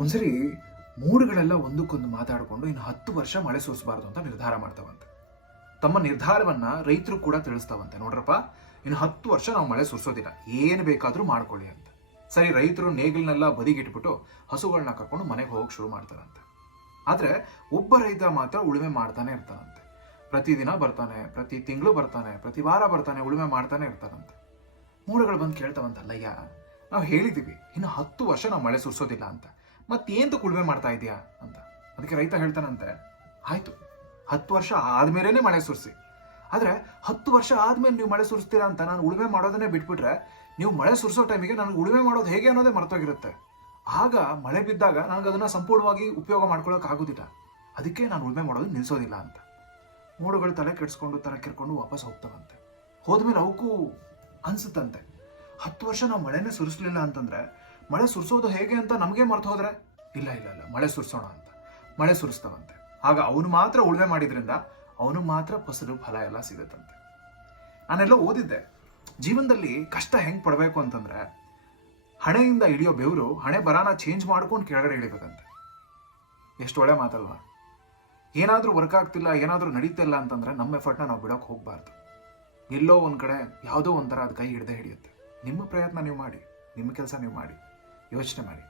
ಒಂದ್ಸರಿ ಮೂಡುಗಳೆಲ್ಲ ಒಂದಕ್ಕೊಂದು ಮಾತಾಡಿಕೊಂಡು ಇನ್ನು ಹತ್ತು ವರ್ಷ ಮಳೆ ಸುರಿಸಬಾರ್ದು ಅಂತ ನಿರ್ಧಾರ ಮಾಡ್ತಾವಂತೆ. ತಮ್ಮ ನಿರ್ಧಾರವನ್ನ ರೈತರು ಕೂಡ ತಿಳಿಸ್ತಾವಂತೆ. ನೋಡ್ರಪ್ಪ, ಇನ್ನು ಹತ್ತು ವರ್ಷ ನಾವು ಮಳೆ ಸುರಿಸೋದಿಲ್ಲ. ಏನು ಬೇಕಾದರೂ ಮಾಡ್ಕೊಳ್ಳಿ ಅಂತ. ಸರಿ, ರೈತರು ನೇಗಿಲ್ನೆಲ್ಲ ಬದಿಗಿಟ್ಬಿಟ್ಟು ಹಸುಗಳನ್ನ ಕರ್ಕೊಂಡು ಮನೆಗೆ ಹೋಗಕ್ಕೆ ಶುರು ಮಾಡ್ತಾರಂತೆ. ಆದರೆ ಒಬ್ಬ ರೈತ ಮಾತ್ರ ಉಳುಮೆ ಮಾಡ್ತಾನೆ ಇರ್ತಾನಂತೆ. ಪ್ರತಿದಿನ ಬರ್ತಾನೆ, ಪ್ರತಿ ತಿಂಗಳು ಬರ್ತಾನೆ, ಪ್ರತಿ ವಾರ ಬರ್ತಾನೆ, ಉಳುಮೆ ಮಾಡ್ತಾನೆ ಇರ್ತಾನಂತೆ. ಮೂಡುಗಳು ಬಂದು ಕೇಳ್ತಾವಂತಲ್ಲಯ್ಯ ನಾವು ಹೇಳಿದ್ದೀವಿ ಇನ್ನು ಹತ್ತು ವರ್ಷ ನಾವು ಮಳೆ ಸುರಿಸೋದಿಲ್ಲ ಅಂತ. ಮತ್ತೇಂತ ಉಳುಮೆ ಮಾಡ್ತಾ ಇದೀಯಾ ಅಂತ. ಅದಕ್ಕೆ ರೈತ ಹೇಳ್ತಾನಂತೆ, ಆಯ್ತು, ಹತ್ತು ವರ್ಷ ಆದ್ಮೇಲೆ ಮಳೆ ಸುರಿಸಿ. ಆದ್ರೆ ಹತ್ತು ವರ್ಷ ಆದ್ಮೇಲೆ ನೀವು ಮಳೆ ಸುರಿಸ್ತೀರಾ ಅಂತ ನಾನು ಉಳುಮೆ ಮಾಡೋದನ್ನೇ ಬಿಟ್ಬಿಟ್ರೆ, ನೀವು ಮಳೆ ಸುರಿಸೋ ಟೈಮಿಗೆ ನನಗೆ ಉಳುಮೆ ಮಾಡೋದು ಹೇಗೆ ಅನ್ನೋದೇ ಮರ್ತೋಗಿರುತ್ತೆ. ಆಗ ಮಳೆ ಬಿದ್ದಾಗ ನನಗೆ ಅದನ್ನ ಸಂಪೂರ್ಣವಾಗಿ ಉಪಯೋಗ ಮಾಡ್ಕೊಳ್ಳೋಕೆ ಆಗೋದಿಲ್ಲ. ಅದಕ್ಕೆ ನಾನು ಉಳುಮೆ ಮಾಡೋದು ನಿಲ್ಲಿಸೋದಿಲ್ಲ ಅಂತ. ಮೋಡುಗಳು ತಲೆ ಕೆಡಿಸ್ಕೊಂಡು, ತಲೆ ಕೆರ್ಕೊಂಡು ವಾಪಸ್ ಹೋಗ್ತಾವಂತೆ. ಹೋದ್ಮೇಲೆ ಅವಕ್ಕೂ ಅನಿಸುತ್ತಂತೆ, ಹತ್ತು ವರ್ಷ ನಾವು ಮಳೆನೇ ಸುರಿಸ್ಲಿಲ್ಲ ಅಂತಂದ್ರೆ ಮಳೆ ಸುರಿಸೋದು ಹೇಗೆ ಅಂತ ನಮಗೆ ಮರೆತು ಹೋದ್ರೆ? ಇಲ್ಲ ಇಲ್ಲ ಇಲ್ಲ, ಮಳೆ ಸುರಿಸೋಣ ಅಂತ. ಮಳೆ ಸುರಿಸ್ತಾವಂತೆ. ಆಗ ಅವನು ಮಾತ್ರ ಉಳುಮೆ ಮಾಡಿದ್ರಿಂದ ಅವನು ಮಾತ್ರ ಫಸಲು, ಫಲ ಎಲ್ಲ ಸಿಗುತ್ತಂತೆ. ನಾನೆಲ್ಲ ಓದಿದ್ದೆ. ಜೀವನದಲ್ಲಿ ಕಷ್ಟ ಹೆಂಗೆ ಪಡಬೇಕು ಅಂತಂದ್ರೆ, ಹಣೆಯಿಂದ ಇಳಿಯೋ ಬೆವರು ಹಣೆ ಬರಾನ ಚೇಂಜ್ ಮಾಡ್ಕೊಂಡು ಕೆಳಗಡೆ ಇಳಿಬೇಕಂತೆ. ಎಷ್ಟು ಒಳ್ಳೆ ಮಾತಲ್ವಾ? ಏನಾದರೂ ವರ್ಕ್ ಆಗ್ತಿಲ್ಲ, ಏನಾದರೂ ನಡೀತಿಲ್ಲ ಅಂತಂದ್ರೆ ನಮ್ಮ ಎಫರ್ಟ್ನ ನಾವು ಬಿಡೋಕೆ ಹೋಗಬಾರ್ದು. ಎಲ್ಲೋ ಒಂದು ಕಡೆ ಯಾವುದೋ ಒಂಥರ ಅದು ಕೈ ಹಿಡ್ದೆ ಹಿಡಿಯುತ್ತೆ. ನಿಮ್ಮ ಪ್ರಯತ್ನ ನೀವು ಮಾಡಿ, ನಿಮ್ಮ ಕೆಲಸ ನೀವು ಮಾಡಿ. ಯೋಚನೆ ಮಾಡಿ